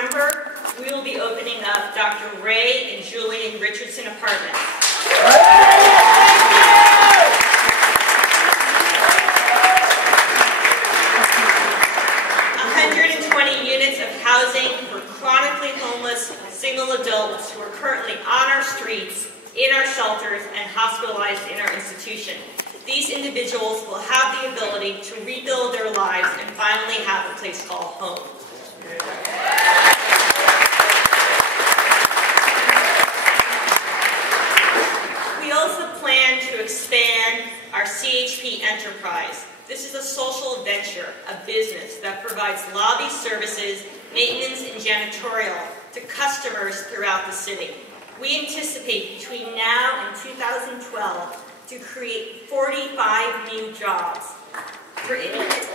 December, we will be opening up Dr. Ray and Julian Richardson Apartments. 120 units of housing for chronically homeless single adults who are currently on our streets, in our shelters, and hospitalized in our institution. These individuals will have the ability to rebuild their lives and finally have a place called home. We also plan to expand our CHP enterprise. This is a social venture, a business that provides lobby services, maintenance, and janitorial to customers throughout the city. We anticipate between now and 2012 to create 45 new jobs for individuals.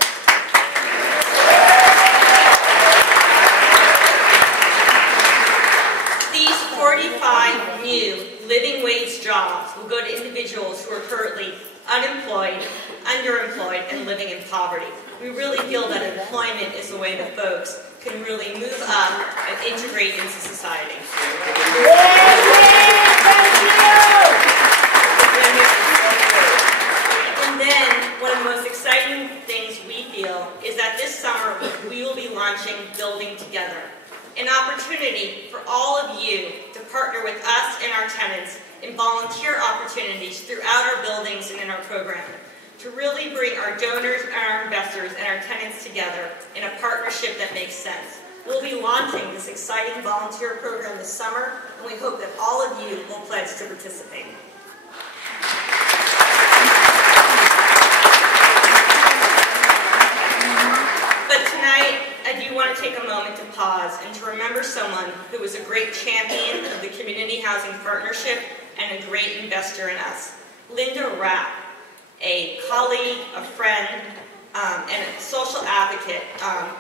These 45 new living wage jobs will go to individuals who are currently unemployed, underemployed, and living in poverty. We really feel that employment is the way that folks can really move up and integrate into society. And then, one of the most exciting things we feel is that this summer we will be launching Building Together, an opportunity for all of you to partner with us and our tenants in volunteer opportunities throughout our buildings and in our program, to really bring our donors and our investors and our tenants together in a partnership that makes sense. We'll be launching this exciting volunteer program this summer, and we hope that all of you will pledge to participate. But tonight, I do want to take a moment to pause and to remember someone who was a great champion of the Community Housing Partnership and a great investor in us. Linda Rapp, a colleague, a friend, and a social advocate,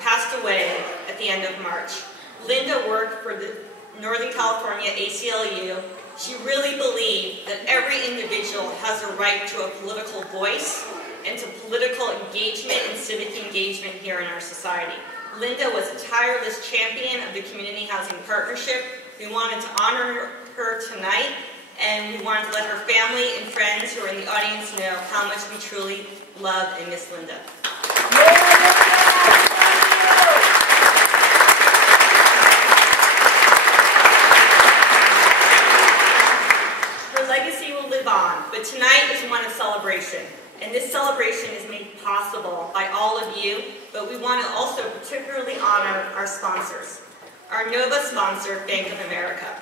passed away at the end of March. Linda worked for the Northern California ACLU. She really believed that every individual has a right to a political voice and to political engagement and civic engagement here in our society. Linda was a tireless champion of the Community Housing Partnership. We wanted to honor her tonight, and we wanted to let her family and friends who are in the audience know how much we truly love and miss Linda. Her legacy will live on, but tonight is one of celebration. And this celebration is made possible by all of you, but we want to also particularly honor our sponsors. Our NOVA sponsor, Bank of America.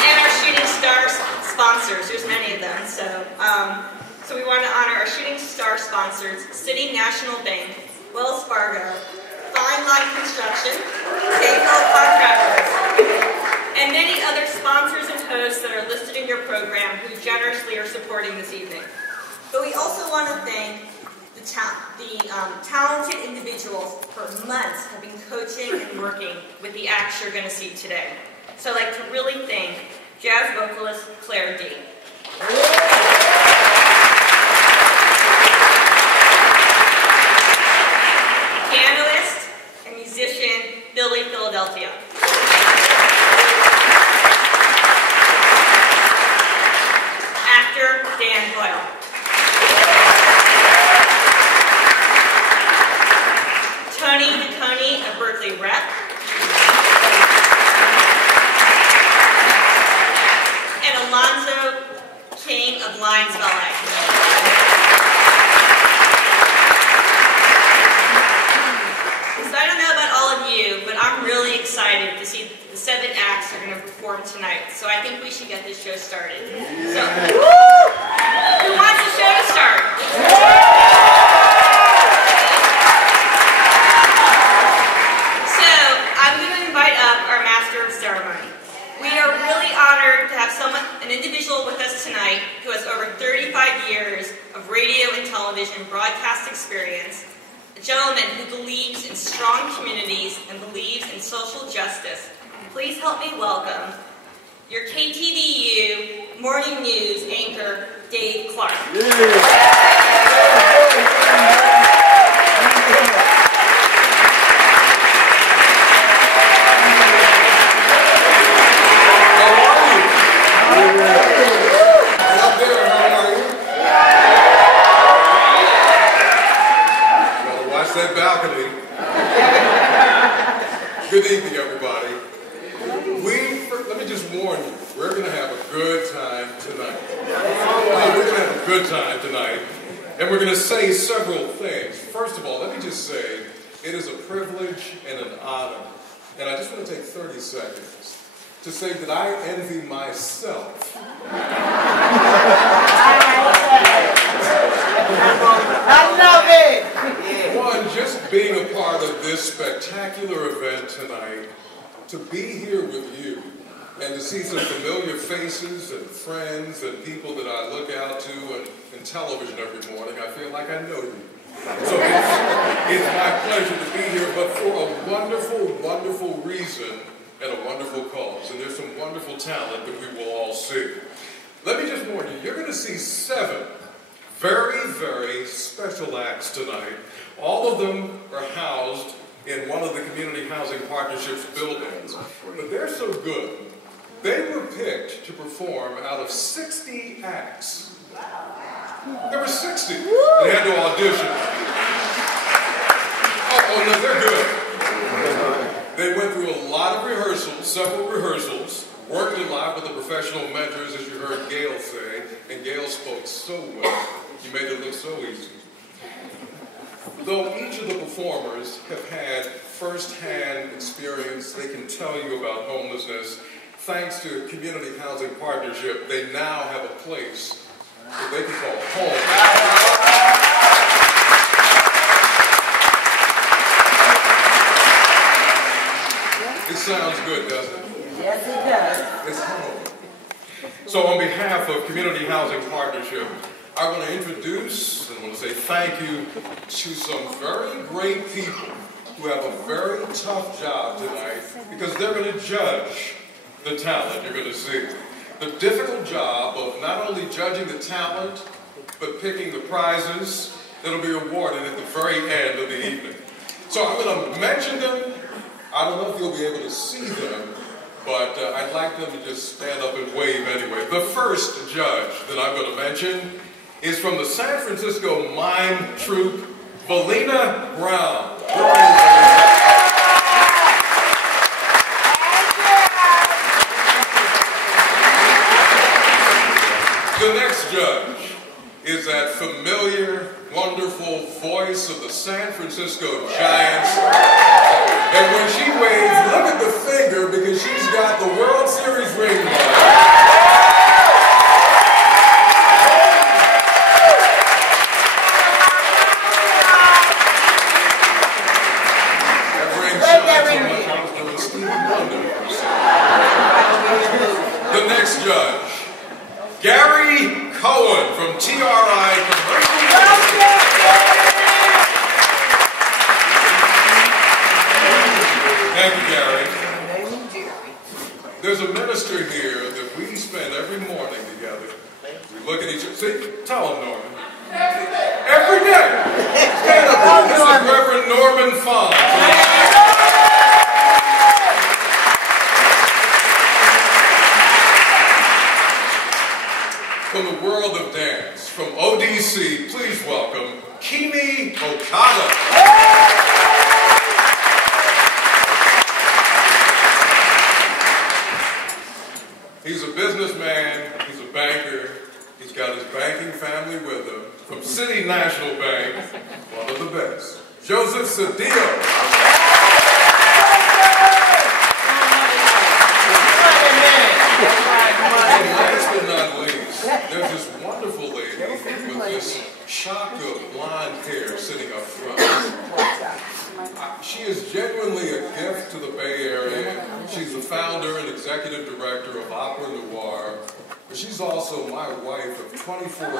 And our Shooting Star sponsors, there's many of them, so we want to honor our Shooting Star sponsors, City National Bank, Wells Fargo, Fine Line Construction, Paypal Contractors, and many other sponsors and hosts that are listed in your program who generously are supporting this evening. But we also want to thank the talented individuals for months have been coaching and working with the acts you're going to see today. So I'd like to really thank jazz vocalist Claire D. Pianist and musician Billy Philadelphia. Actor Dan Boyle. Tony DeConey of Berkeley Rep. And Alonzo King of Lions Ballet. So I don't know about all of you, but I'm really excited to see the 7 acts are going to perform tonight. So I think we should get this show started. So, who wants the show to start? So I'm going to invite up our Master of Ceremony. We are really honored to have an individual with us tonight who has over 35 years of radio and television broadcast experience, a gentleman who believes in strong communities and believes in social justice. Please help me welcome your KTVU Morning News anchor, Dave Clark. Yeah. Said balcony. Good evening, everybody. Let me just warn you, we're going to have a good time tonight. We're going to have a good time tonight, and we're going to say several things. First of all, let me just say, it is a privilege and an honor, and I just want to take 30 seconds to say that I envy myself. I love it! One, just being a part of this spectacular event tonight, to be here with you, and to see some familiar faces and friends and people that I look out to in television every morning, I feel like I know you. So it's my pleasure to be here, but for a wonderful, wonderful reason and a wonderful cause. And there's some wonderful talent that we will all see. Let me just warn you, you're going to see 7 very, very special acts tonight. All of them are housed in one of the Community Housing Partnership's buildings. But they're so good, they were picked to perform out of 60 acts. There were 60. They had to audition. Oh, no, they're good. They went through a lot of rehearsals, several rehearsals, worked in live with the professional mentors, as you heard Gail say, and Gail spoke so well. You made it look so easy. Though each of the performers have had first-hand experience, they can tell you about homelessness. Thanks to Community Housing Partnership, they now have a place that they can call home. It sounds good, doesn't it? Yes, it does. It's home. So on behalf of Community Housing Partnership, I want to introduce and want to say thank you to some very great people who have a very tough job tonight, because they're going to judge the talent you're going to see. The difficult job of not only judging the talent, but picking the prizes that'll be awarded at the very end of the evening. So I'm going to mention them. I don't know if you'll be able to see them, but I'd like them to just stand up and wave anyway. The first judge that I'm going to mention is from the San Francisco Mime Troupe, Valina Brown. The next judge is that familiar, wonderful voice of the San Francisco Giants. And when she waves, look at the finger, because she's got the World Series ring on. The next judge, Gary Cohen from TRI Commercial. Thank you, Gary. There's a minister here that we spend every morning together. We look at each other. See, tell him, Norman. Every day. Stand up here. This is Reverend Norman Fong. From the world of dance, from ODC, please welcome Kimi Okada. He's a businessman, he's a banker, he's got his banking family with him. From City National Bank, one of the best, Joseph Cedillo. And last but not least, there's this wonderful lady with this shock of blonde hair sitting up front. She is genuinely a gift to the Bay Area. She's the founder and executive director of Opera Noir, but she's also my wife of 24 years.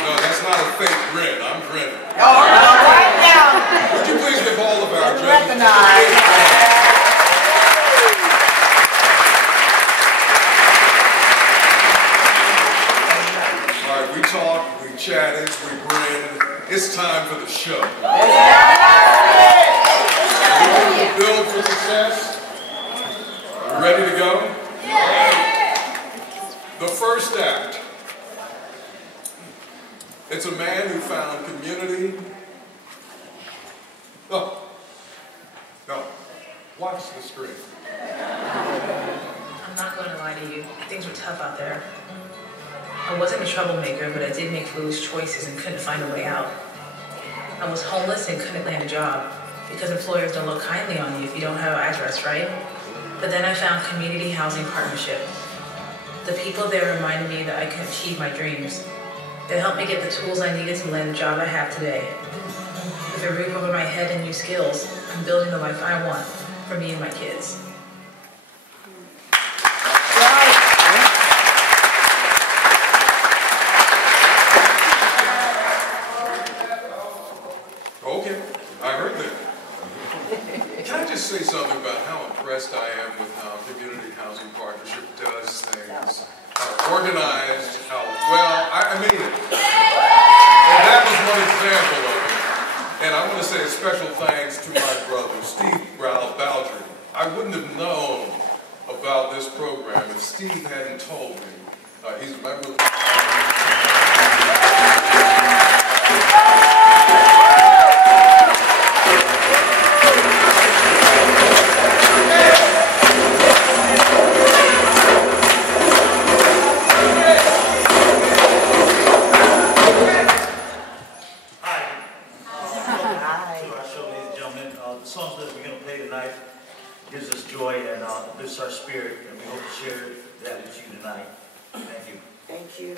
No, that's not a fake grin. I'm grinning. All right now. Would you please give all of our judges Recognize. All right, we talked, we chatted, we grinned. It's time for the show. Yeah. Watch the screen. I'm not going to lie to you. Things were tough out there. I wasn't a troublemaker, but I did make foolish choices and couldn't find a way out. I was homeless and couldn't land a job because employers don't look kindly on you if you don't have an address, right? But then I found community housing partnership. The people there reminded me that I can achieve my dreams. They helped me get the tools I needed to land the job I have today. With a roof over my head and new skills, I'm building the life I want for me and my kids. Okay, I heard that. Can I just say something about how impressed I am with how Community Housing Partnership does things? How organized, how well, I mean it. And that was one example of it. And I want to say a special thanks to my brother, Steve Baldry. I wouldn't have known about this program if Steve hadn't told me. He's a member of gives us joy and lifts our spirit, and we hope to share that with you tonight. Thank you. Thank you.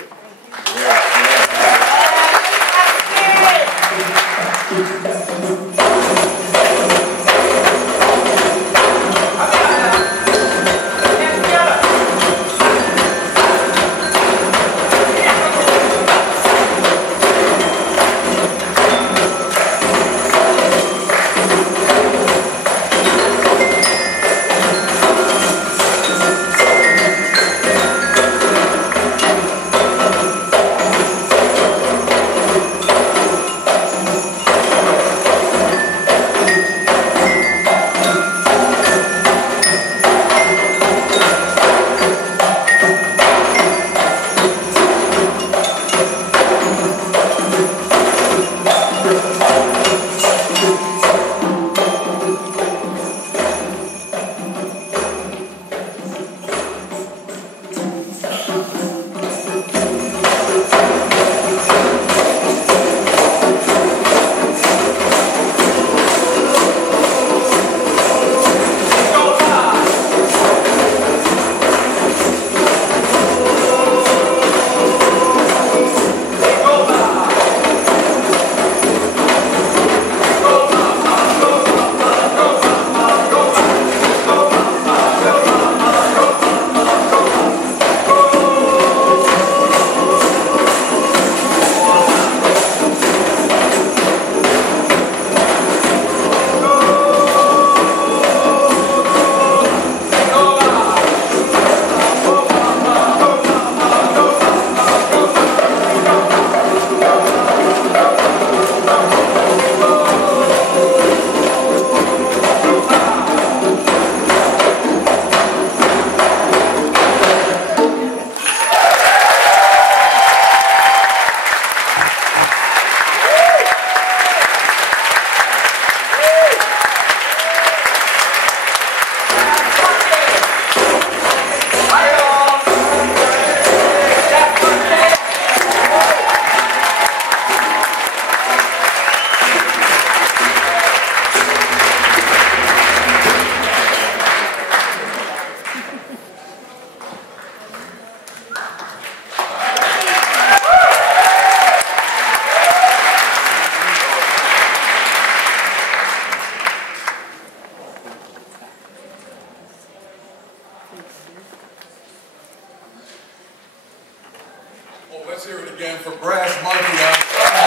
Let's hear it again for Brass Monkey Ensemble.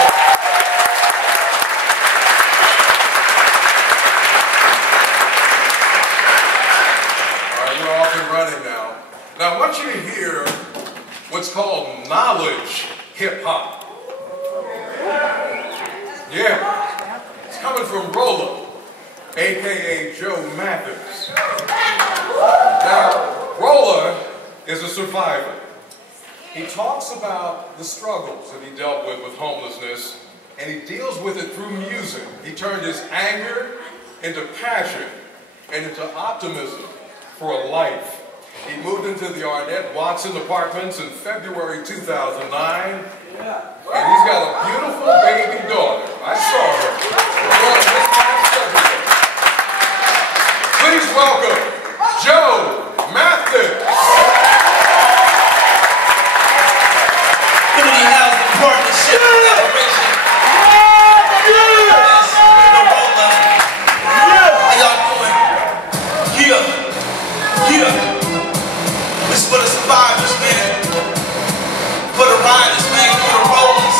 All right, we're off and running now. Now I want you to hear what's called knowledge hip-hop. Yeah, it's coming from Rolla, a.k.a. Joe Mathis. Now, Rolla is a survivor. He talks about the struggles that he dealt with homelessness, and he deals with it through music. He turned his anger into passion and into optimism for a life. He moved into the Arnett Watson Apartments in February 2009, and he's got a beautiful baby daughter. I saw her. Please welcome Joe Mathis. Community Housing Partnership Celebration. How y'all doing? Yeah. This for the survivors, man. For the riders, man. For the rollers.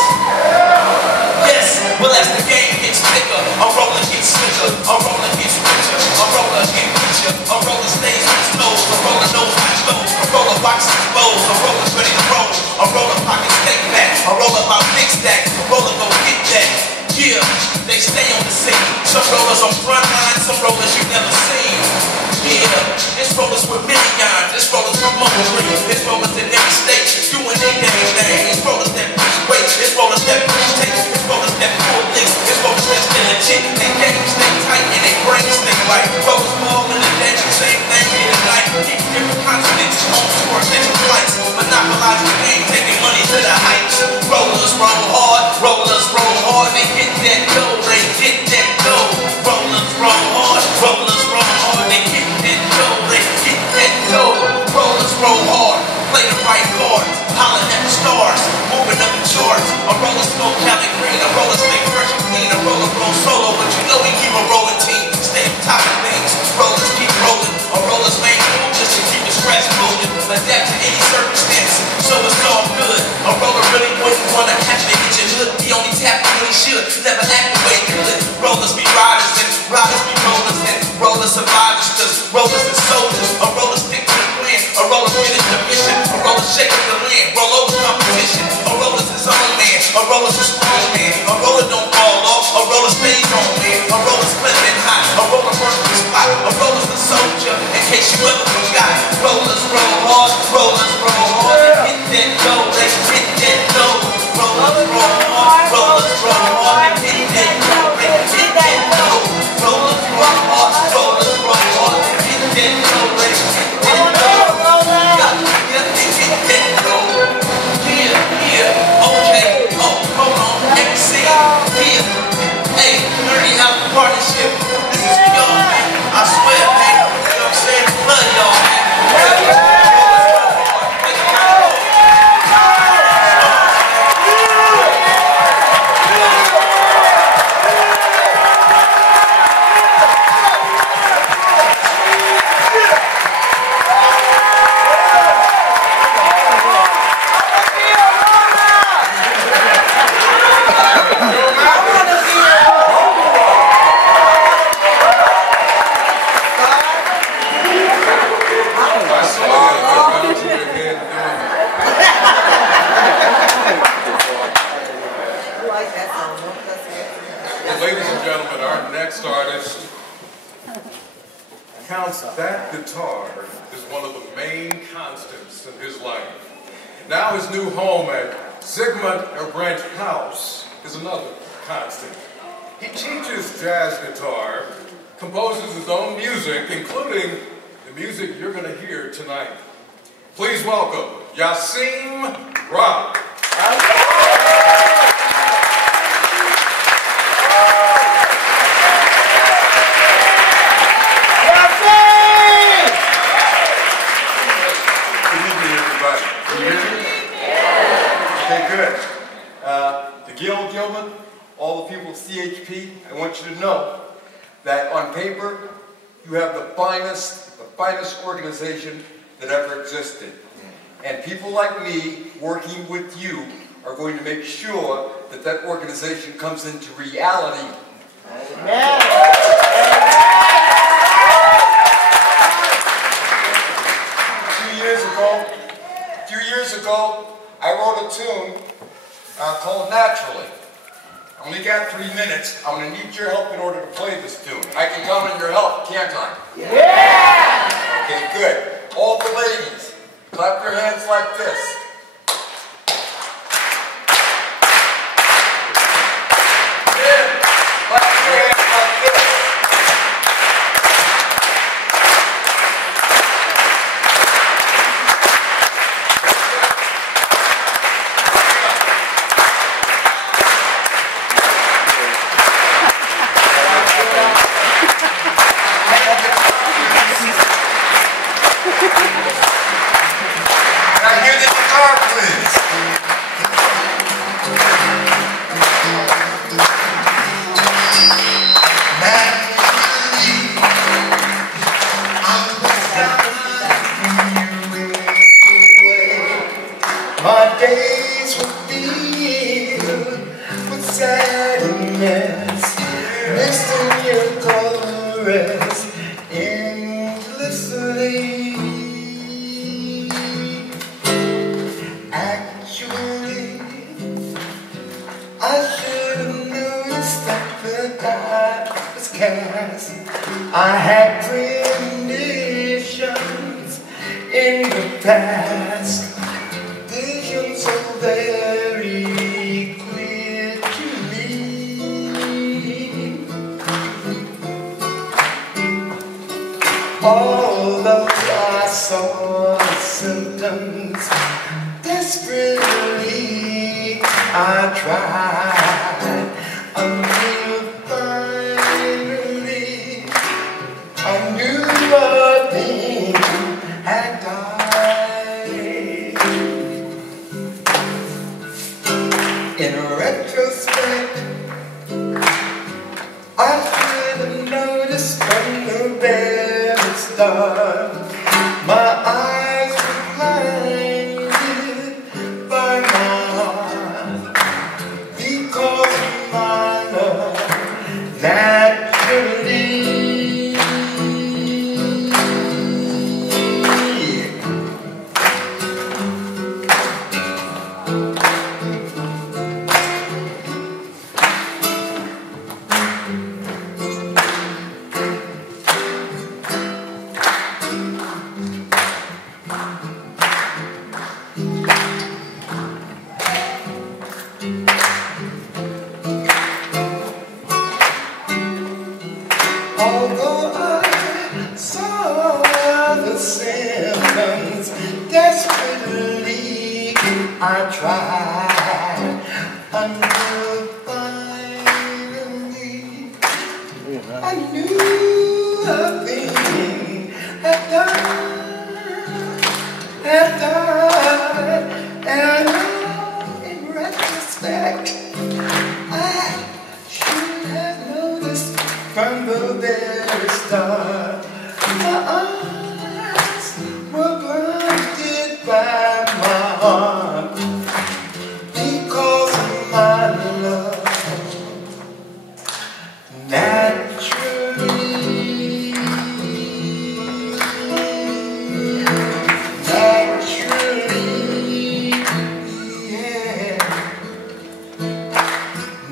Yes, well as the game gets thicker, a roller gets slicker, a roller gets richer, a roller gets richer, a roller stays on his toes, a roller knows what he knows, a roller boxes his bows, a roller's ready to roll, a roller pockets take back, a roller about big stacks, a roller go get that. Yeah, they stay on the scene. Some rollers on front lines, some rollers you've never seen. Yeah, it's rollers with millions, it's rollers with mobile dreams, it's rollers in every state, doing their damn thing. It's rollers that push weight, it's rollers that push tapes, it's rollers that pull links, it's rollers that stay legit, they game stay tight and they brains stay right. Rollers ball in the dance, same thing in the night, keep different continents on tour, different flights, monopolize the game, taking money to the heights. Rollers roll hard, they hit that dough, they hit that dough. Rollers roll hard, they hit that dough, they hit that dough. Rollers roll hard, play the right cards, holler at the stars, moving up the charts. A roller smoke Cali green, a roller stay fresh and clean, a roller roll solo, but you know we keep a rolling team, stay on top of things. Rollers keep rolling, a roller's main goal just to keep the scratch moving, adapt to any circumstance, so it's all good. A roller really wouldn't wanna have to hit your hood, he only tap when he should, never act the way he could. Rollers be riders and riders be rollers and rollers survivors, cause rollers and soldiers. A roller stick to the plan, a roller finish the mission, a roller shake up the land, roll over competition. A roller's his own man, a roller's a strong man, a roller don't fall off, a roller stays on man, a roller's flipping hot, a roller burns the spot, a roller's the soldier, in case you ever forgot. Rollers roll hard, they hit that dough, they hit that dough. Rollers roll hard, they hit that dough, they hit that dough. Rollers roll hard, they hit that dough, they hit that dough. Yeah, they hit that dough. Yeah, okay, oh, hold on, MC, yeah, hey, community housing partnership, this is for y'all, man, I swear, man, you know what I'm saying, love y'all, man. Ladies and gentlemen, our next artist counts that guitar is one of the main constants in his life. Now his new home at Zygmunt Arendt House is another constant. He teaches jazz guitar, composes his own music, including the music you're going to hear tonight. Please welcome Yasim Rock. Gentlemen, all the people of CHP, I want you to know that on paper, you have the finest organization that ever existed. And people like me, working with you, are going to make sure that that organization comes into reality. Amen. A few years ago, I wrote a tune called Naturally. I only got 3 minutes. I'm going to need your help in order to play this tune. I can count on your help, can't I? Yeah! Okay, good. All the ladies, clap your hands like this. Then, clap your hands like this. express endlessly. Actually, I should have noticed that the die was cast. I had premonitions in the past, visions so very clear to me. Although I saw symptoms desperately, I tried until finally I knew a thing had died. In retrospect, I should have noticed from the very start. My eyes were blinded by my heart because of my love naturally. Although I saw the symptoms desperately, I tried until finally I knew a thing had died, and in retrospect, I should have noticed from the very start. My eyes were blinded by my heart because of my love naturally. Naturally, yeah.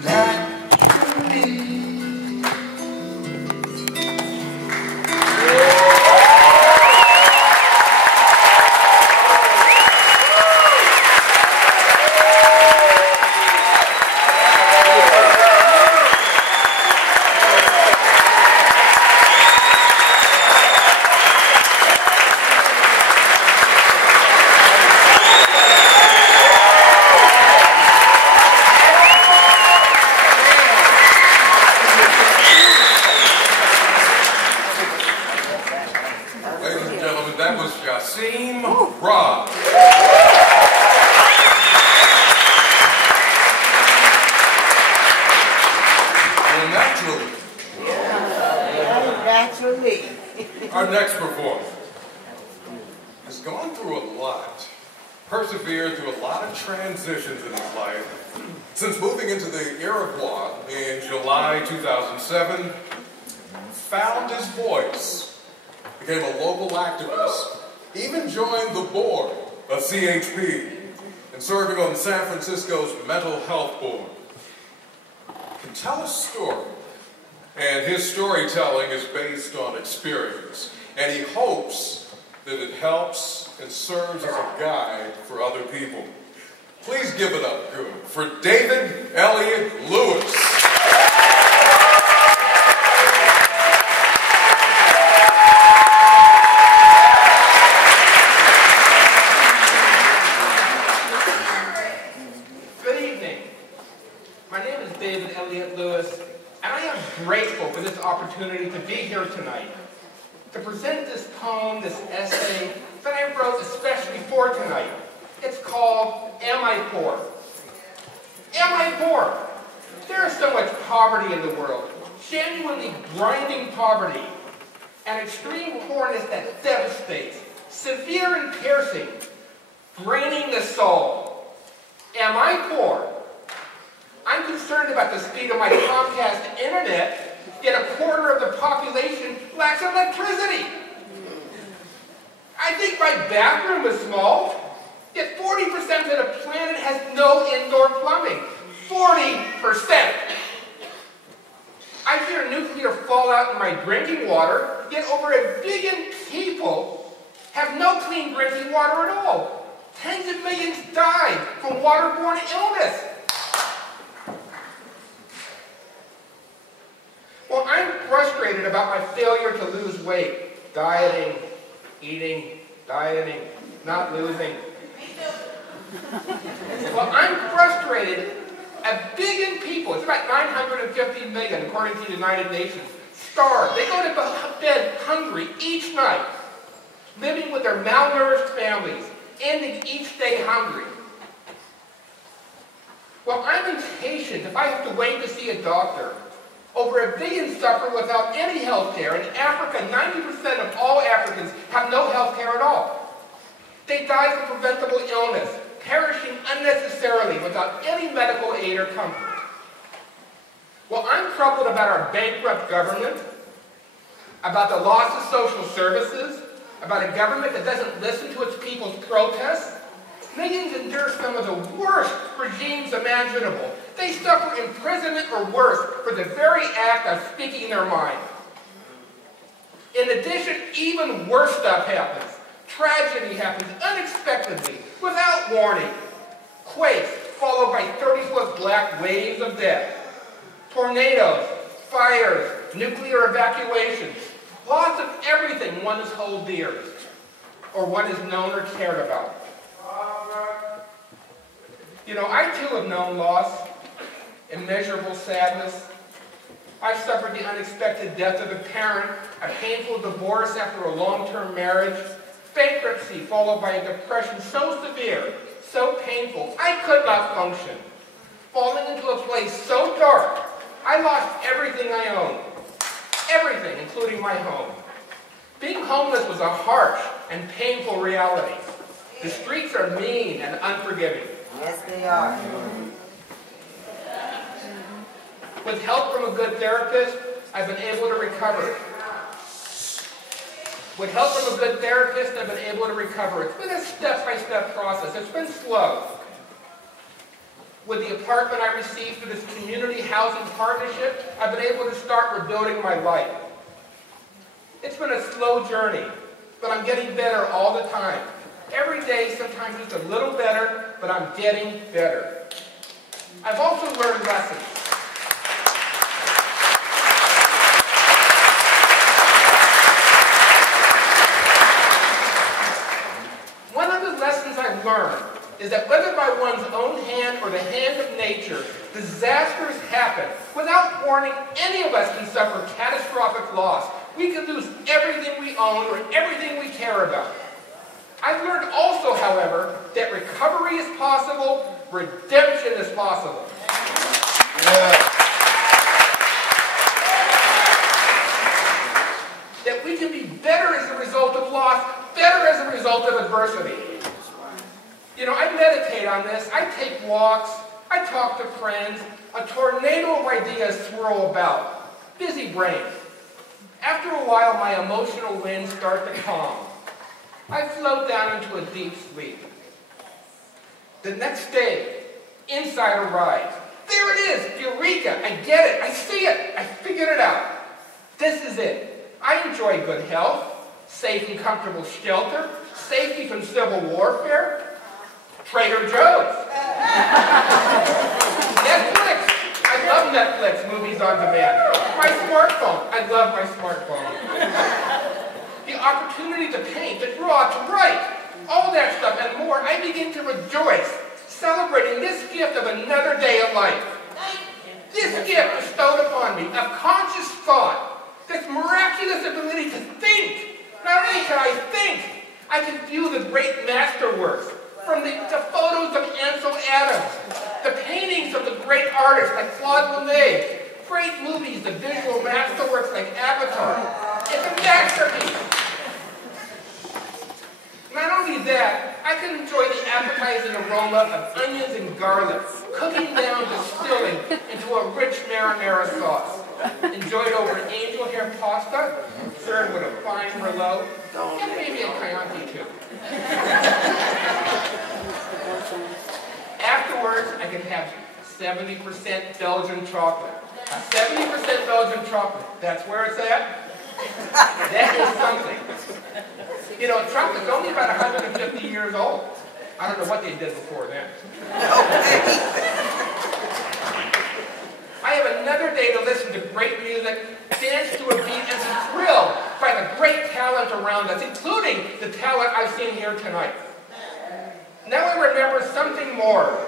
Naturally. Ladies and gentlemen, that was Yasim Rob. Well, naturally, Naturally. our next performer has gone through a lot, persevered through a lot of transitions in his life. Since moving into the Iroquois in July 2007, found his voice, became a local activist, even joined the board of CHP, and serving on San Francisco's mental health board. Can tell a story, and his storytelling is based on experience, and he hopes that it helps and serves as a guide for other people. Please give it up good for David Elliott Lewis. Good evening. My name is David Elliott Lewis, and I am grateful for this opportunity to be here tonight to present this poem, this essay that I wrote especially for tonight. It's called Am I Poor? Am I poor? There is so much poverty in the world, genuinely grinding poverty, and extreme poorness that devastates, severe and piercing, draining the soul. Am I poor? I'm concerned about the speed of my Comcast internet, yet a quarter of the population lacks electricity. I think my bathroom is small, yet 40% of the planet has no indoor plumbing. 40%. I fear nuclear fallout in my drinking water, yet over 1 billion people have no clean drinking water at all. Tens of millions die from waterborne illness. Well, I'm frustrated about my failure to lose weight. Dieting, eating, dieting, not losing. Well, I'm frustrated. 1 billion people, it's about 950 million according to the United Nations, starve. They go to bed hungry each night, living with their malnourished families, ending each day hungry. Well, I'm impatient if I have to wait to see a doctor. Over 1 billion suffer without any health care. In Africa, 90% of all Africans have no health care at all. They die from preventable illness, perishing unnecessarily without any medical aid or comfort. Well, I'm troubled about our bankrupt government, about the loss of social services, about a government that doesn't listen to its people's protests. Millions endure some of the worst regimes imaginable. They suffer imprisonment or worse for the very act of speaking their mind. In addition, even worse stuff happens. Tragedy happens unexpectedly, without warning. Quakes, followed by 30-foot black waves of death. Tornadoes, fires, nuclear evacuations. Loss of everything one is hold dear, or one is known or cared about. You know, I too have known loss, immeasurable sadness. I've suffered the unexpected death of a parent, a painful divorce after a long-term marriage, bankruptcy followed by a depression so severe, so painful, I could not function. Falling into a place so dark, I lost everything I owned. Everything, including my home. Being homeless was a harsh and painful reality. The streets are mean and unforgiving. Yes, they are. With help from a good therapist, I've been able to recover. With help from a good therapist, I've been able to recover. It's been a step-by-step process. It's been slow. With the apartment I received through this community housing partnership, I've been able to start rebuilding my life. It's been a slow journey, but I'm getting better all the time. Every day, sometimes just a little better, but I'm getting better. I've also learned lessons. One of the lessons I've learned is that whether by one's own hand or the hand of nature, disasters happen. Without warning, any of us can suffer catastrophic loss. We can lose everything we own or everything we care about. I've learned also, however, that recovery is possible, redemption is possible. That we can be better as a result of loss, better as a result of adversity. You know, I meditate on this, I take walks, I talk to friends, a tornado of ideas swirl about. Busy brain. After a while, my emotional winds start to calm. I float down into a deep sleep. The next day, insight arrives. There it is, Eureka, I get it, I see it, I figured it out. This is it. I enjoy good health, safe and comfortable shelter, safety from civil warfare, Trader Joe's. Netflix. I love Netflix, movies on demand. My smartphone. I love my smartphone. The opportunity to paint, to draw, to write, all that stuff and more, I begin to rejoice, celebrating this gift of another day of life. This gift bestowed upon me of conscious thought, this miraculous ability to think. Not only can I think, I can view the great masterworks, from the photos of Ansel Adams, the paintings of the great artists like Claude Monet, great movies, the visual masterworks like Avatar. It's a masterpiece. Not only that, I can enjoy the appetizing aroma of onions and garlic, cooking down, distilling into a rich marinara sauce. enjoyed over an angel hair pasta, served with a fine merlot, and maybe a Chianti too. Afterwards, I can have 70% Belgian chocolate. 70% Belgian chocolate. That's where it's at. That is something. You know, chocolate's only about 150 years old. I don't know what they did before then. I have another day to listen to great music, dance to a beat, and be thrilled by the great talent around us, including the talent I've seen here tonight. Now I remember something more.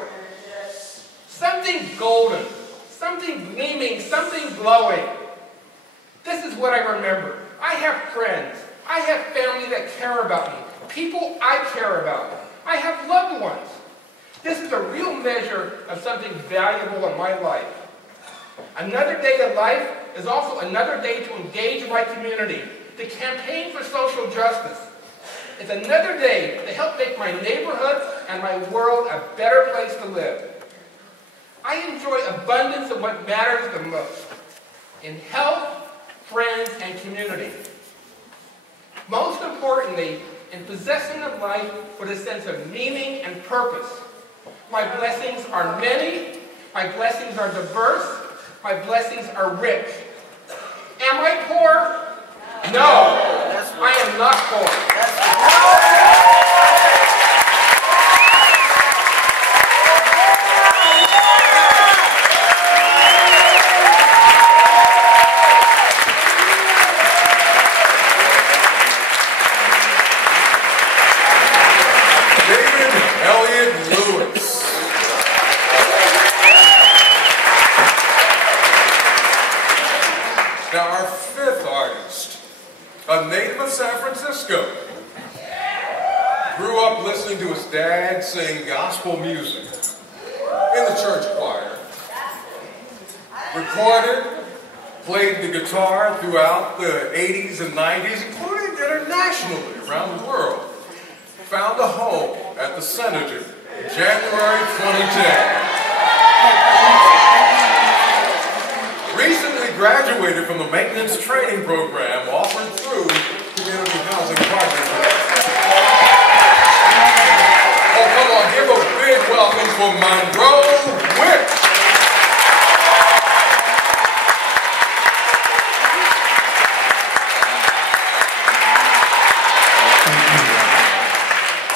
Something golden, something gleaming, something glowing. This is what I remember. I have friends. I have family that care about me. People I care about. I have loved ones. This is a real measure of something valuable in my life. Another day of life is also another day to engage my community, to campaign for social justice. It's another day to help make my neighborhood and my world a better place to live. I enjoy abundance of what matters the most, in health, friends, and community. Most importantly, in possessing a life with a sense of meaning and purpose. My blessings are many, my blessings are diverse, my blessings are rich. Am I poor? No, I am not poor. Now our fifth artist, a native of San Francisco, grew up listening to his dad sing gospel music in the church choir, recorded, played the guitar throughout the 80s and 90s, including internationally around the world, found a home at the Senator in January 2010. Recently graduated from the maintenance training program offered through Community Housing Partnership. Oh, come on, give a big welcome for Monroe Wick.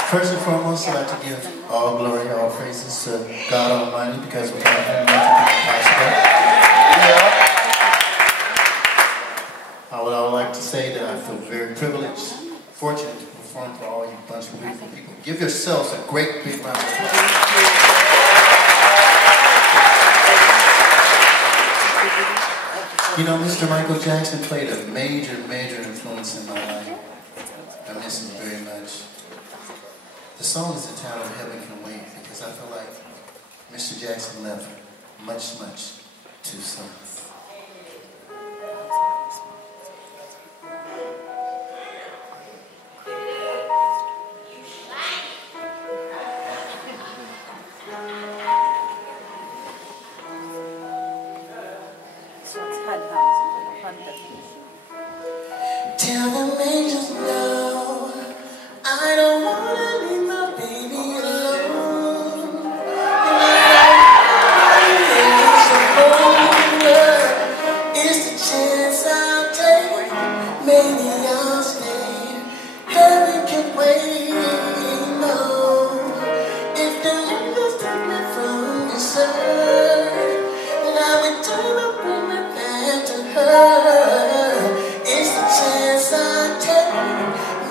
First and foremost, I'd like to give all glory, all praises to God Almighty, because without Him, nothing can be possible. I would all like to say that I feel very privileged, fortunate to perform for all you bunch of beautiful people. Give yourselves a great big round of applause. You know, Mr. Michael Jackson played a major, major influence in my life. I miss him very much. The song is entitled Heaven Can Wait because I feel like Mr. Jackson left much, much too soon. Tell them angels no, I don't wanna leave my baby alone. It's the chance I'll take, maybe I'll stay. Heaven can wait, no. If the angels take me from this earth, then I would turn up and bring it back to her. It's the chance I take,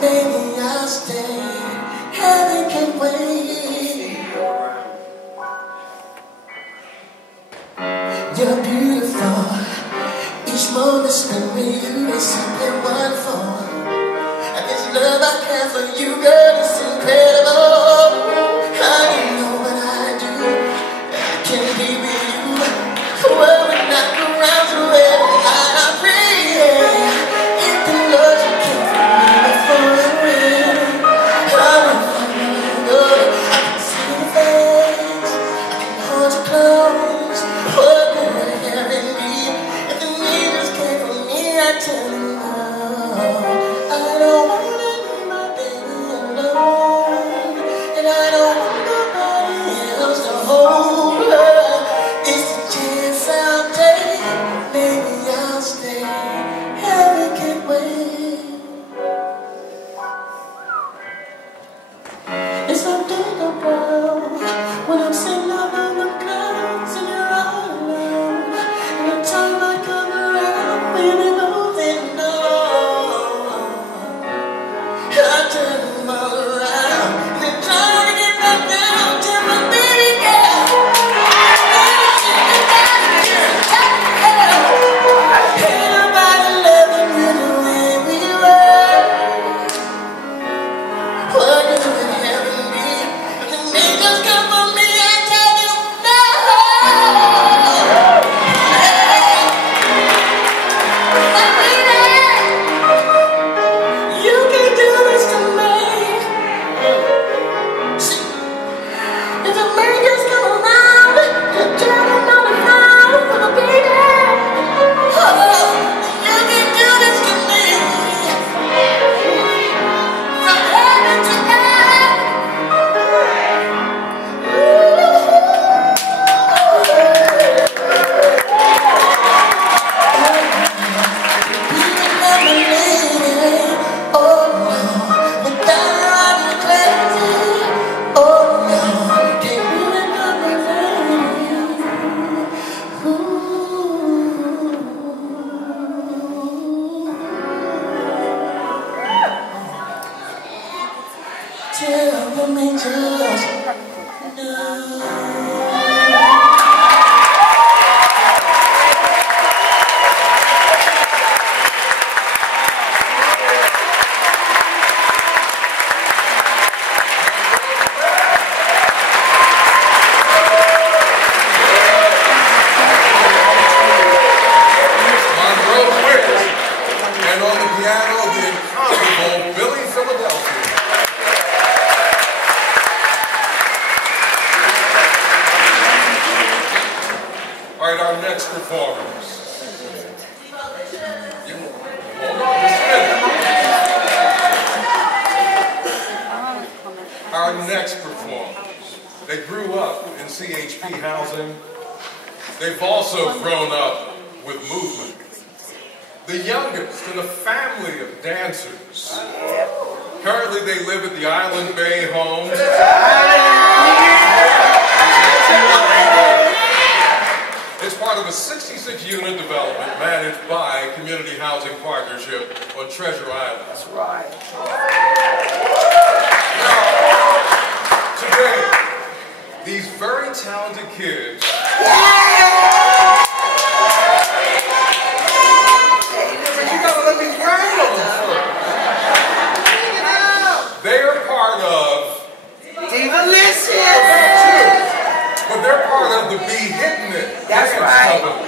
maybe I'll stay. Heaven can wait. You're beautiful. Each moment spent with you is simply wonderful. And this love I have for you, girl, is incredible. I don't know what I do. I can't be with you. The world would not go round to every night I pray. If the Lord you came for me before I ran, I won't go. I can see your face, I can hold you close. What would heaven be if the Tell me just no. Our next performers. Our next performers. They grew up in CHP housing. They've also grown up with movement. The youngest in a family of dancers. Currently they live at the Island Bay homes. It's part of a 66-unit development managed by Community Housing Partnership on Treasure Island. That's right. Now, today, these very talented kids but you gotta let me brag on them first. They are part of but they're part of the Be Hitting It That's dance right. company.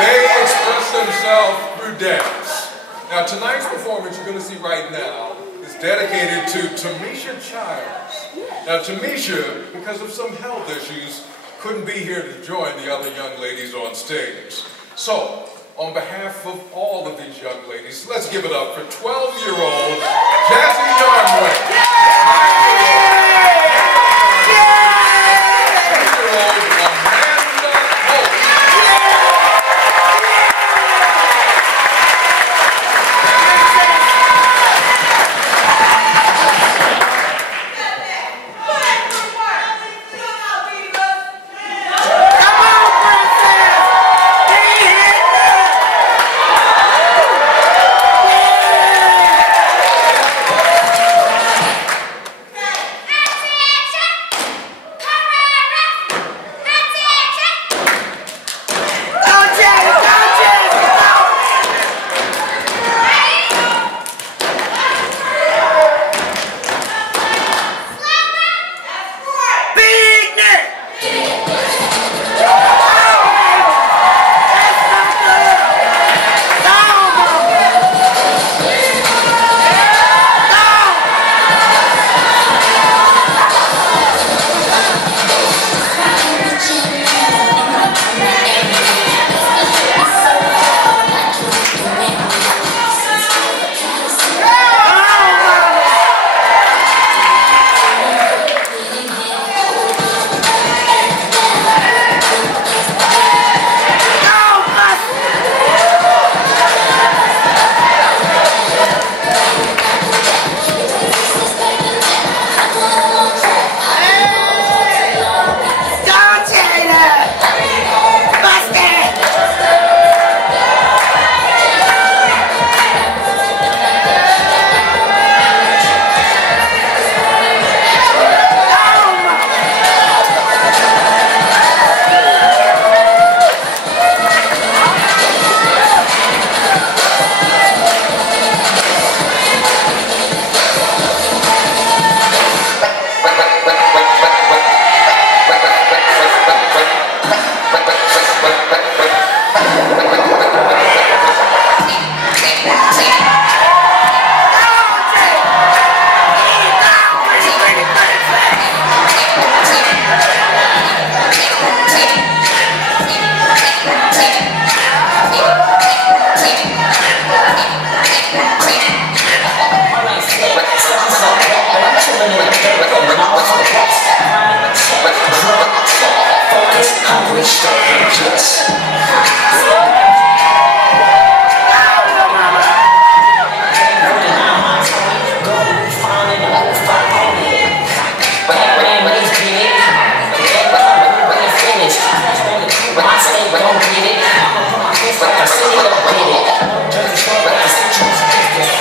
They express themselves through dance. Now tonight's performance you're going to see right now is dedicated to Tamisha Childs. Now Tamisha, because of some health issues, couldn't be here to join the other young ladies on stage. So, on behalf of all of these young ladies, let's give it up for 12-year-old Jazzy Yarnway. 9-year-old Amanda Holt. Like the city of business.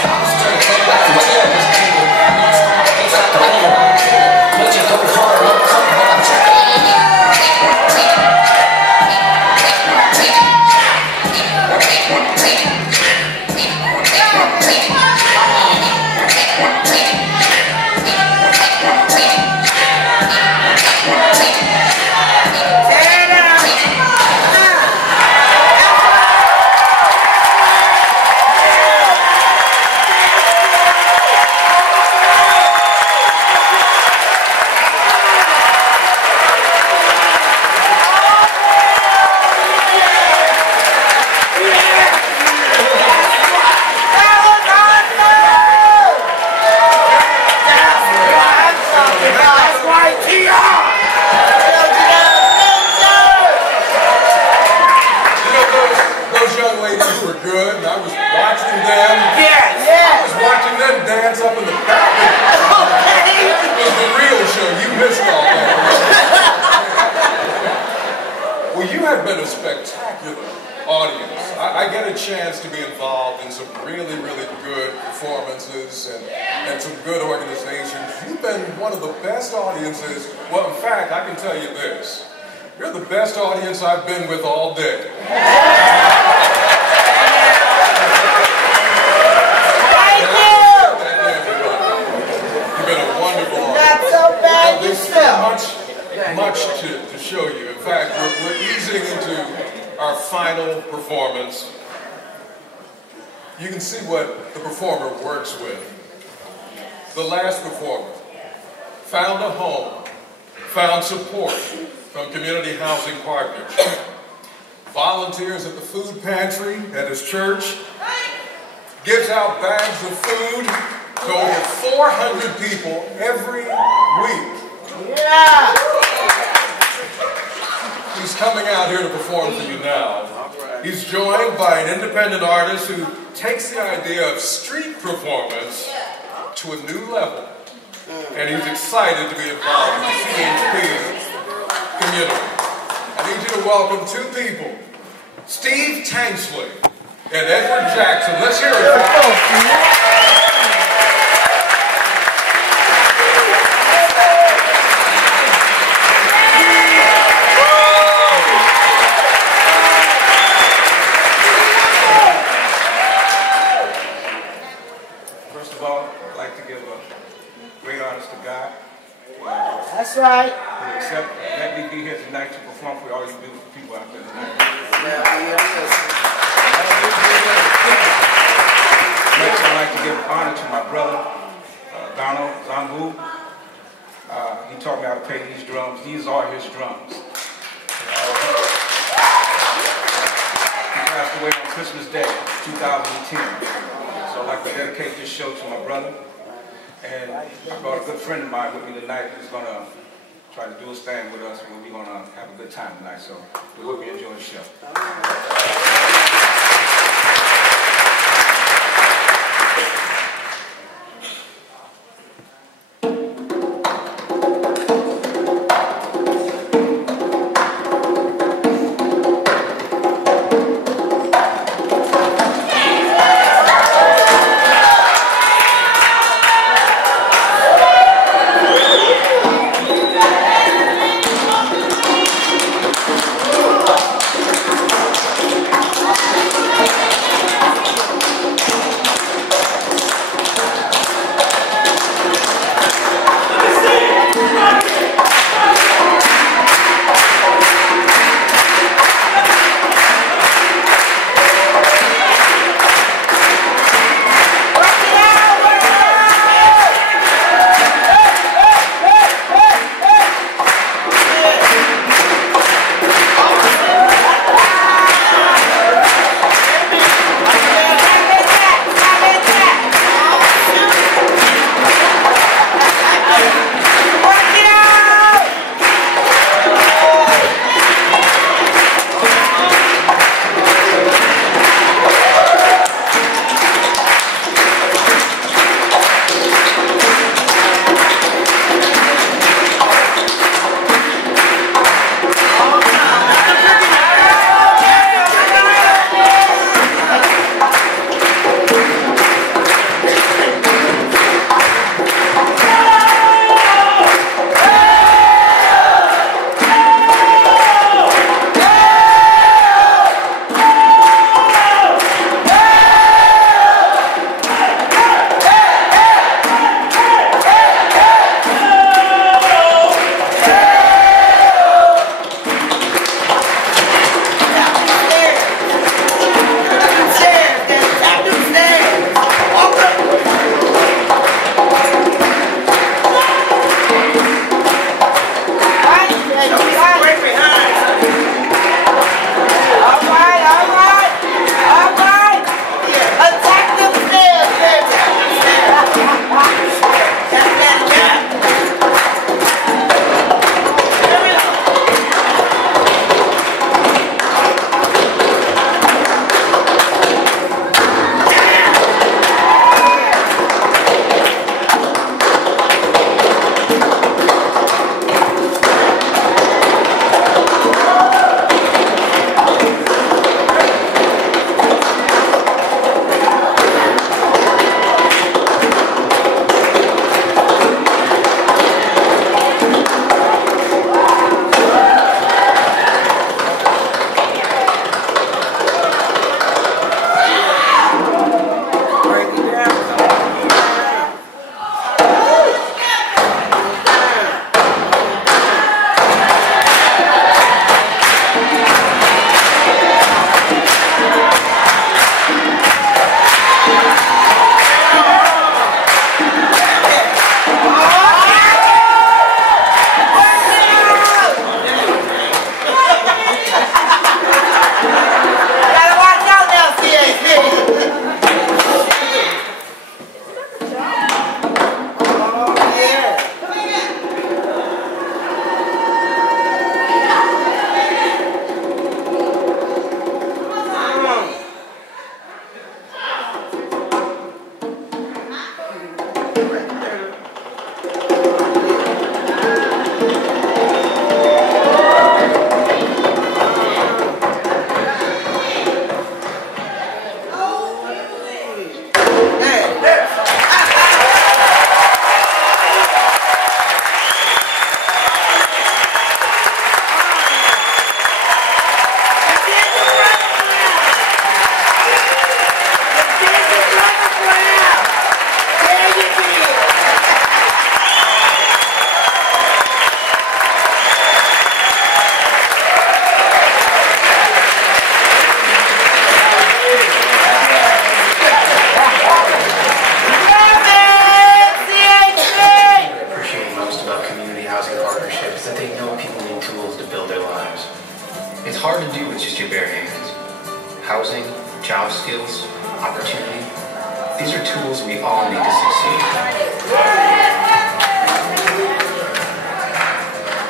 dance up in the back. It was the real show. You missed all that. Well, you have been a spectacular audience. I get a chance to be involved in some really, really good performances and some good organizations. You've been one of the best audiences. Well, in fact, I can tell you this. You're the best audience I've been with all day. Not so bad yourself. Much to show you. In fact, we're easing into our final performance. You can see what the performer works with. The last performer found a home, found support from community housing partners, volunteers at the food pantry at his church, gives out bags of food to over 400 people every week. Yeah. He's coming out here to perform for you now. He's joined by an independent artist who takes the idea of street performance to a new level. And he's excited to be involved in the CHP community. I need you to welcome two people, Steve Tanksley and Edward Jackson. Let's hear it for them. First of all, I'd like to give a great honors to God. That's right. Who let me be here tonight to perform for all you beautiful people out there tonight. Next, I'd like to give honor to my brother, Donald Zambu. He taught me how to play these drums. These are his drums. He passed away on Christmas Day, 2010. So I'd like to dedicate this show to my brother. And I brought a good friend of mine with me tonight who's going to try to do his thing with us. And we're going to have a good time tonight. So we hope you enjoy the show. Housing, job skills, opportunity. These are tools we all need to succeed.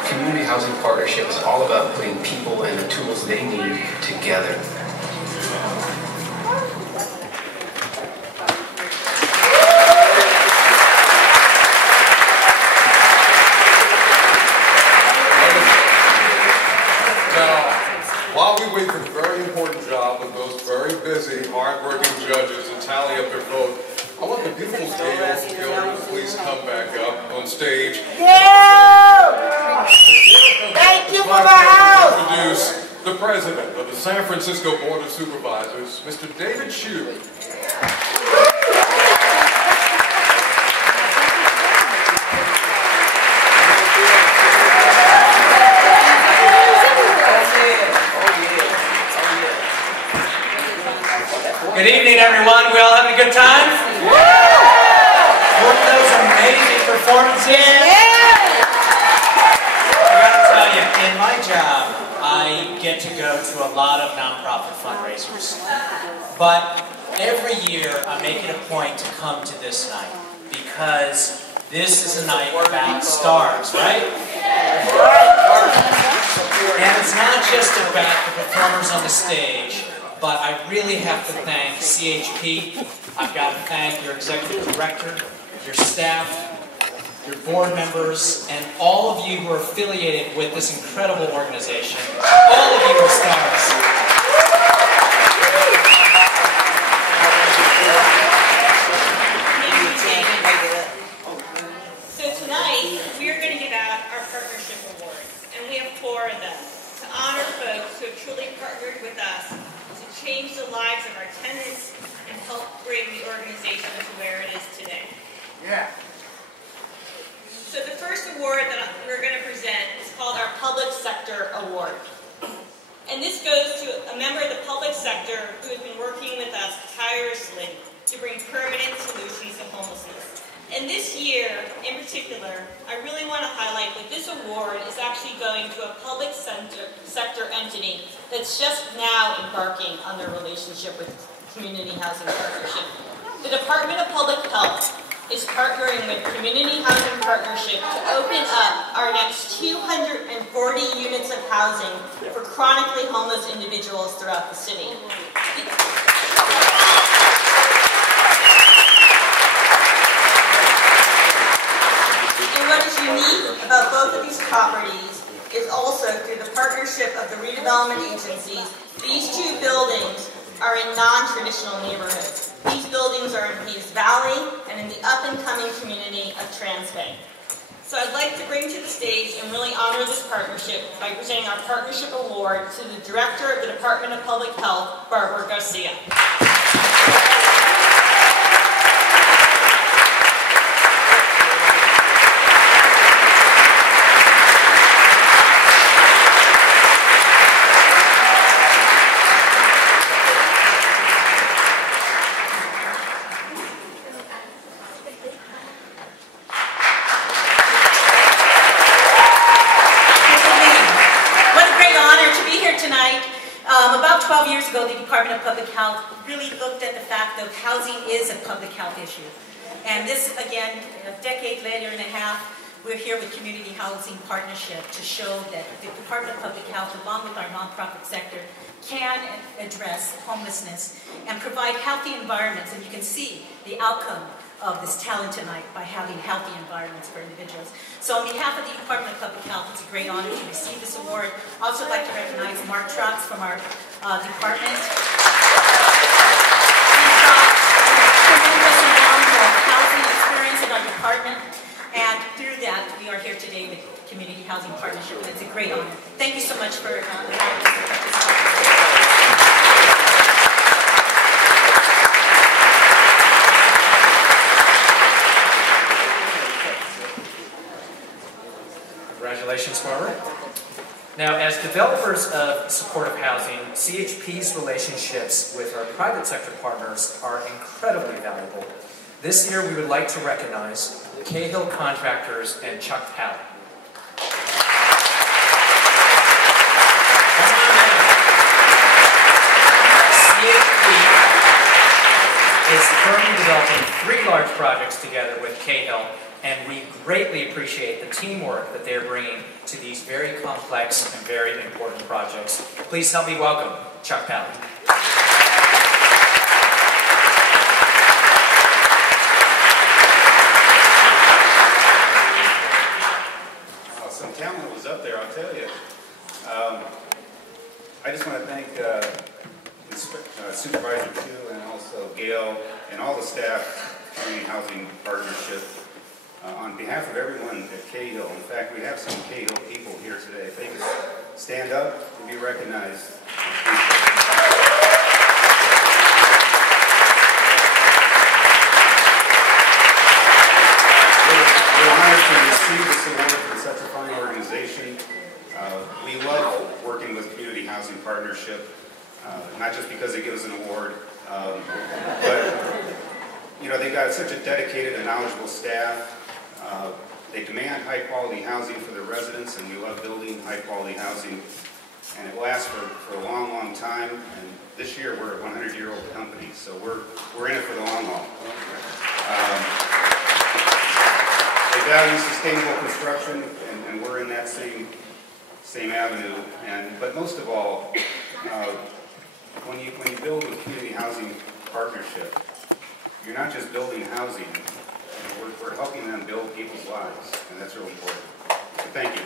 Community Housing Partnership is all about putting people and the tools they need together. While we wait for the very important job of those very busy, hard-working judges to tally up their vote, I want the beautiful Gail to please come back up on stage. Gail! Thank you for the house! Introduce the president of the San Francisco Board of Supervisors, Mr. David Hsu. Good evening, everyone. We all having a good time? Weren't those amazing performances? I gotta tell you, in my job, I get to go to a lot of nonprofit fundraisers. But every year, I make it a point to come to this night because this is a night about stars, right? And it's not just about the performers on the stage. But I really have to thank CHP. I've got to thank your executive director, your staff, your board members, and all of you who are affiliated with this incredible organization. All of you are stars. So tonight, we are going to give out our partnership awards, and we have 4 of them to honor folks who have truly partnered with us to change the lives of our tenants and help bring the organization to where it is today. Yeah. So the first award that we're going to present is called our Public Sector Award. And this goes to a member of the public sector who has been working with us tirelessly to bring permanent solutions to homelessness. And this year, in particular, I really want to highlight that this award is actually going to a public sector entity that's just now embarking on their relationship with Community Housing Partnership. The Department of Public Health is partnering with Community Housing Partnership to open up our next 240 units of housing for chronically homeless individuals throughout the city. What is unique about both of these properties is also through the partnership of the redevelopment agencies. These 2 buildings are in non-traditional neighborhoods. These buildings are in Hayes Valley and in the up-and-coming community of Transbay. So I'd like to bring to the stage and really honor this partnership by presenting our partnership award to the Director of the Department of Public Health, Barbara Garcia. About 12 years ago, the Department of Public Health really looked at the fact that housing is a public health issue. And this, again, a decade later and a half, we're here with Community Housing Partnership to show that the Department of Public Health, along with our nonprofit sector, can address homelessness and provide healthy environments. And you can see the outcome of this talent tonight by having healthy environments for individuals. So on behalf of the Department of Public Health, it's a great honor to receive this award. I'd also like to recognize Mark Trucks from our department. Tremendous amount of housing experience in our department, and through that, we are here today with Community Housing Partnership, and it's a great honor. Thank you so much for allowing us to participate. Congratulations, Barbara. Now, as developers of supportive housing, CHP's relationships with our private sector partners are incredibly valuable. This year, we would like to recognize Cahill Contractors and Chuck Powell. CHP is currently developing 3 large projects together with Cahill, and we greatly appreciate the teamwork that they're bringing to these very complex and very important projects. Please help me welcome Chuck Powell. Some talent was up there, I'll tell you. I just want to thank Supervisor Chu and also Gail and all the staff Community Housing Partnership. On behalf of everyone at Cahill, in fact, we have some Cahill people here today. If they could stand up and be recognized. We're honored to receive this award from such a fine organization. We love working with Community Housing Partnership, not just because they give us an award, but you know, they've got such a dedicated and knowledgeable staff. They demand high-quality housing for their residents, and we love building high-quality housing. And it lasts for a long, long time. And this year, we're a 100-year-old company, so we're in it for the long haul. They value sustainable construction, and we're in that same avenue. But most of all, when you build a community housing partnership, you're not just building housing. We're helping them build people's lives, and that's really important. So thank you.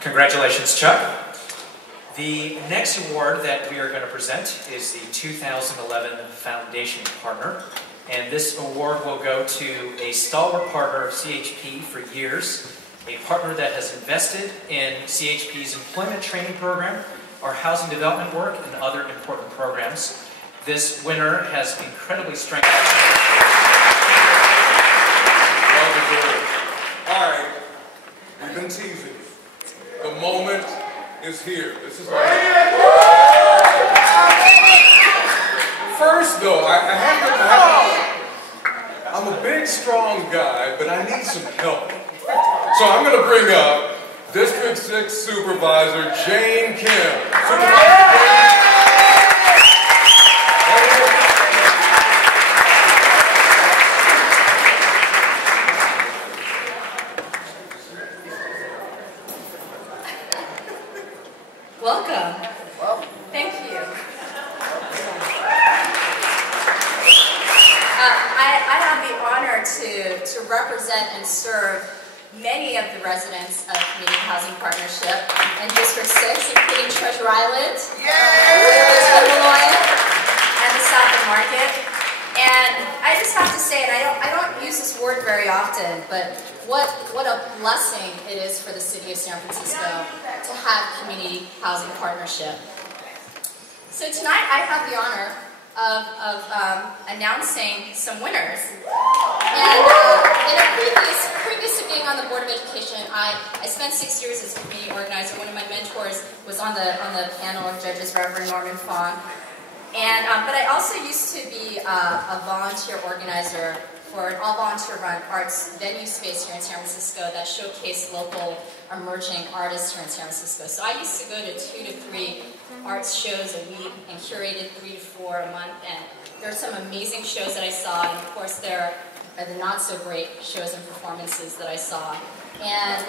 Congratulations, Chuck. The next award that we are going to present is the 2011 Foundation Partner. And this award will go to a stalwart partner of CHP for years, a partner that has invested in CHP's employment training program, our housing development work, and other important programs. This winner has incredibly strengthened. Well deserved. All right, we've been teasing. The moment is here. This is First, though, I'm a big, strong guy, but I need some help. So I'm going to bring up District 6 Supervisor Jane Kim. Supervisor Jane. Welcome. Thank you. I have the honor to represent and serve many of the residents of Community Housing Partnership in District 6, including Treasure Island, Illinois, and the South of Market. And I just have to say, and I don't use this word very often, but what a blessing it is for the city of San Francisco to have Community Housing Partnership. So tonight I have the honor of announcing some winners. And previous to being on the Board of Education, I spent 6 years as a community organizer. One of my mentors was on the panel of judges, Reverend Norman Fong. And but I also used to be a volunteer organizer for an all-volunteer-run arts venue space here in San Francisco that showcased local emerging artists here in San Francisco. So I used to go to 2 to 3 arts shows a week and curated 3 to 4 a month, and there are some amazing shows that I saw, and of course there are the not-so-great shows and performances that I saw. And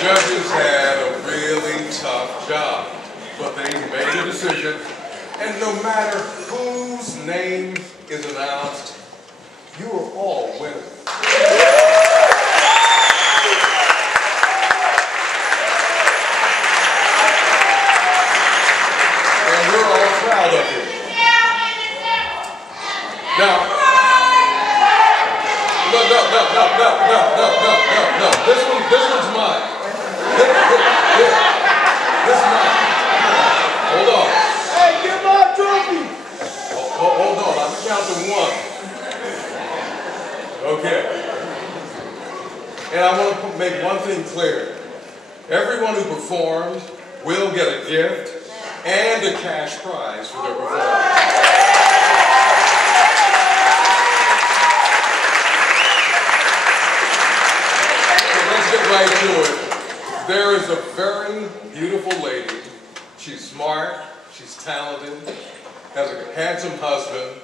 judges had a really tough job, but they made a decision, and no matter whose name is announced, you are all winners. And we're all proud of you. Now, no. This one's mine. This is mine. Hold on. Hey, give my trophy. Hold on. Let me count to 1. Okay. And I want to make one thing clear. Everyone who performed will get a gift and a cash prize for their performance. Let's get right to it. There is a very beautiful lady. She's smart, she's talented, has a handsome husband.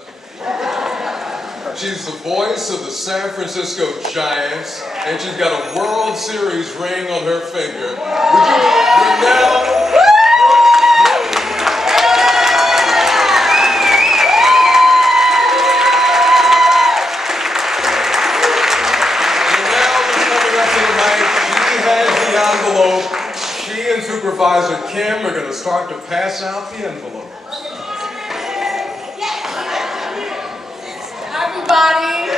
She's the voice of the San Francisco Giants, and she's got a World Series ring on her finger. Would you now... envelope. She and Supervisor Kim are going to start to pass out the envelopes. Everybody.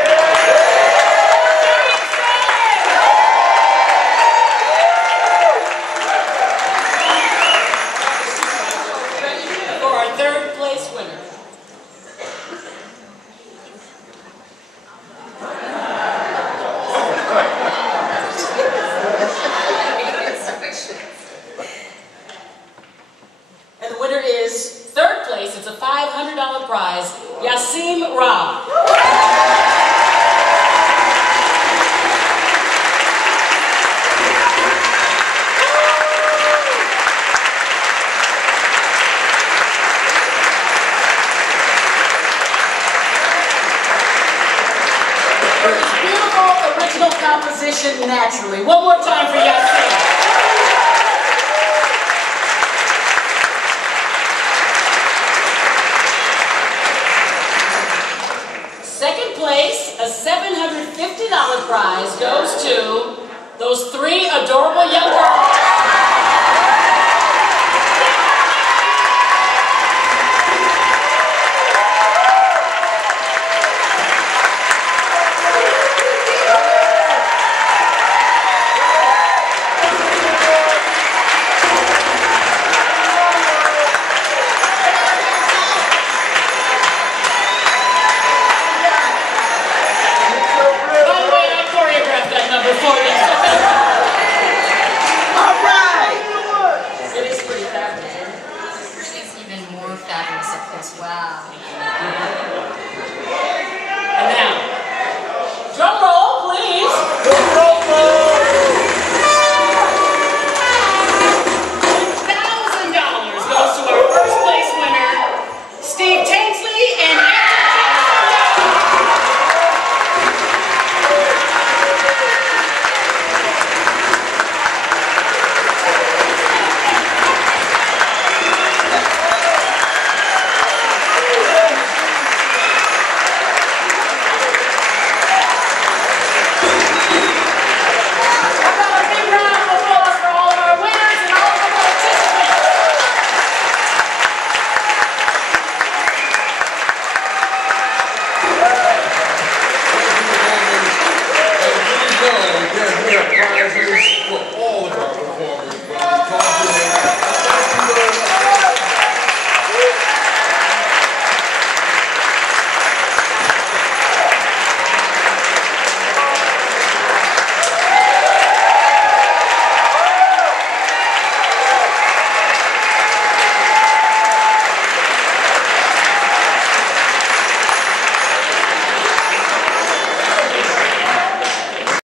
For our 3rd place winner. And the winner is 3rd place. It's a $500 prize. Yasim Ra. For his beautiful original composition, Naturally. One more time for Yasim. Second place, a $750 prize goes to those 3 adorable young girls. Wow.